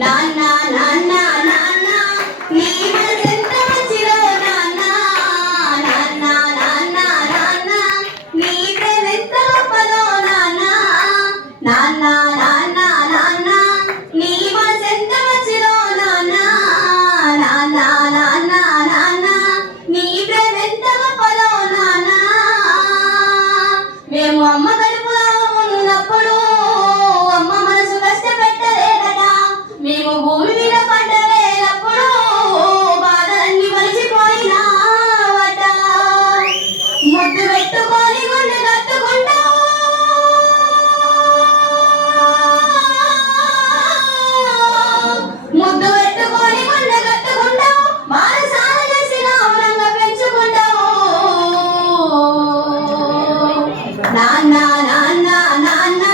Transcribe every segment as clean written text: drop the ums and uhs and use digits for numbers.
నాన్న నాన్న నాన్న నీ మనసెంత మంచిదో నాన్న నాన్న నాన్న నాన్న నీ ప్రేమెంత గొప్పదో నాన్న నాన్న నాన్న నాన్న నీ మనసెంత మంచిదో నాన్న నాన్న నాన్న నాన్న నీ ప్రేమెంత గొప్పదో నాన్న మేము అమ్మ కడుపులో ఉన్నప్పుడు అమ్మ మనసు కష్టపెట్టలేదట మేము భూమి మీద పడ్డలేనప్పుడు బాధలన్నీ మరిచిపోయినావట ముద్దు పెట్టుకొని గుండె కట్టుకుంటావు ముద్దు పెట్టుకొని గుండె కట్టుకుంటావు బాలసాల చేసి గౌరవంగా పెంచుకుంటావు నాన్న నాన్న నాన్న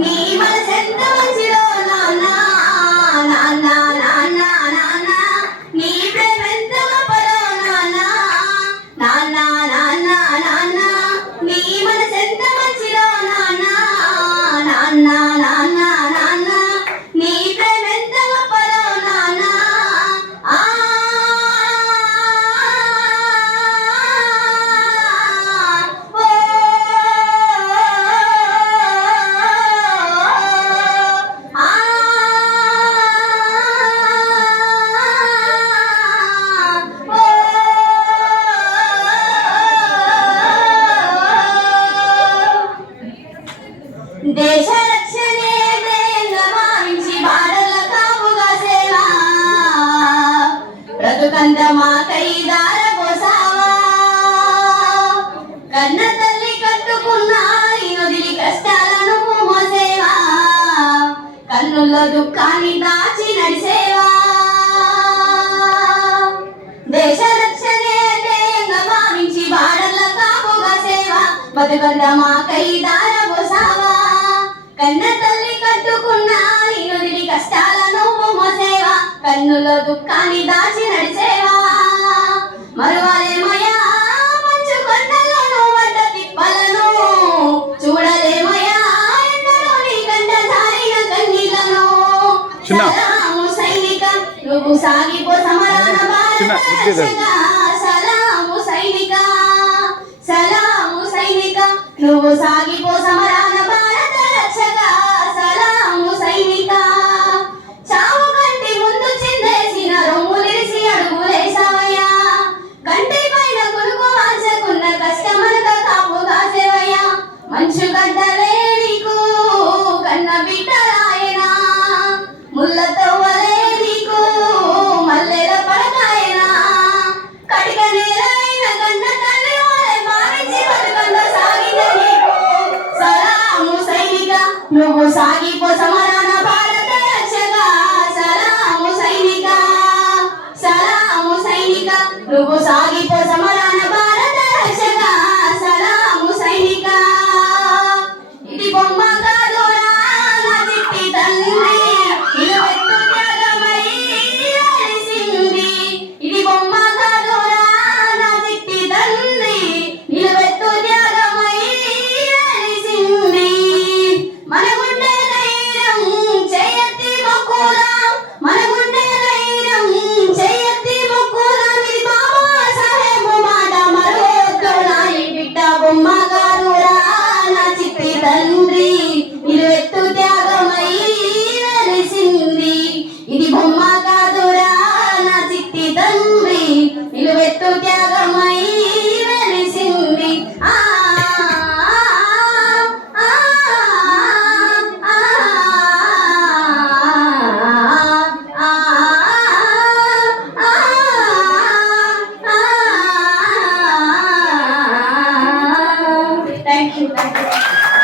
నీ మనసెంత మంచిదో నాన్న నాన్న నాన్న నాన్న నీ ప్రేమెంత గొప్పదో నాన్న నాన్న నాన్న నాన్న నీ మనసెంత మంచిదో నాన్న నాన్న నాన్న నాన్న నీ ప్రేమెంత గొప్పదో నాన్న దేశ రక్షణే ధ్యేయంగా భావించి బాడల కాపుగా సేవ బ్రతుకంత మాకై దారపోసావా కన్న తల్లి కట్టుకున్న నొదిలి కష్టాలను మోసేవా కన్నుల్లో దుఃఖాన్ని దాచి నడిసేవా దేశ రక్షణే ధ్యేయంగా భావించి బాడల కాపుగా సేవ బతుకంత మాకై దారపోసావా కన్న తల్లి కట్టుకున్న నొదిలి కష్టాలను మోసేవా కన్నులో దుఃఖాన్ని దాచి నడిసేవా మరువలేమయా మంచు కొండలను పడ్డ తిప్పలను చూడలేమయా ఎండలో నీ కంట జారిన కన్నీళ్లను సలాము సైనిక నువ్వు సాగిపో సమరాన భారత సలాము సైనిక సలాము సైనిక నువ్వు సాగిపో సమరాన భారత రక్షక సలాము సైనిక చావు కంటి ముందు చిందేసిన రొమ్ములేసి అడుగులేసావయ్యా కంటి పైన కొనుకు వాల్చకున్న కష్టమనక కాపు కాసేవయ్యా మంచు గడ్డలే నీకు కన్న బిడ్డరాయనా ముళ్ళతో వలే నీకు మల్లెల పడకాయనా కటిక నేలైన కన్న తల్లి వలె భావించి బతుకంగా సాగిన నీకు సలాము సైనిక నువ్వు సాగిపో సమరాన భారత రక్షక సలాము సైనిక సలాము సైనిక నువ్వు సాగిపో సమరాన భారత రక్షక సలాము సైనిక ఇది బొమ్మ కాదురా నా చిట్టి తండ్రి నిలబెట్టు త్యాగమై వెలిసింది ఇది బొమ్మ కాదురా నా చిట్టి తండ్రి నిలబెట్టు త్యాగమై వెలిసింది మన గుండె ధైర్యం చేయత్తి మొక్కుదాం మన గుండె ధైర్యం చేయత్తి మొక్కుదాం ఇది బాబా సాహెబు మాట మరొద్దు నాయి బిడ్డ బొమ్మ కాదురా నా చిట్టి తండ్రి నిలువెత్తు త్యాగమై వెలిసింది ఇది బొమ్మ కాదురా నా చిట్టి తండ్రి నిలువెత్తు త్యాగమై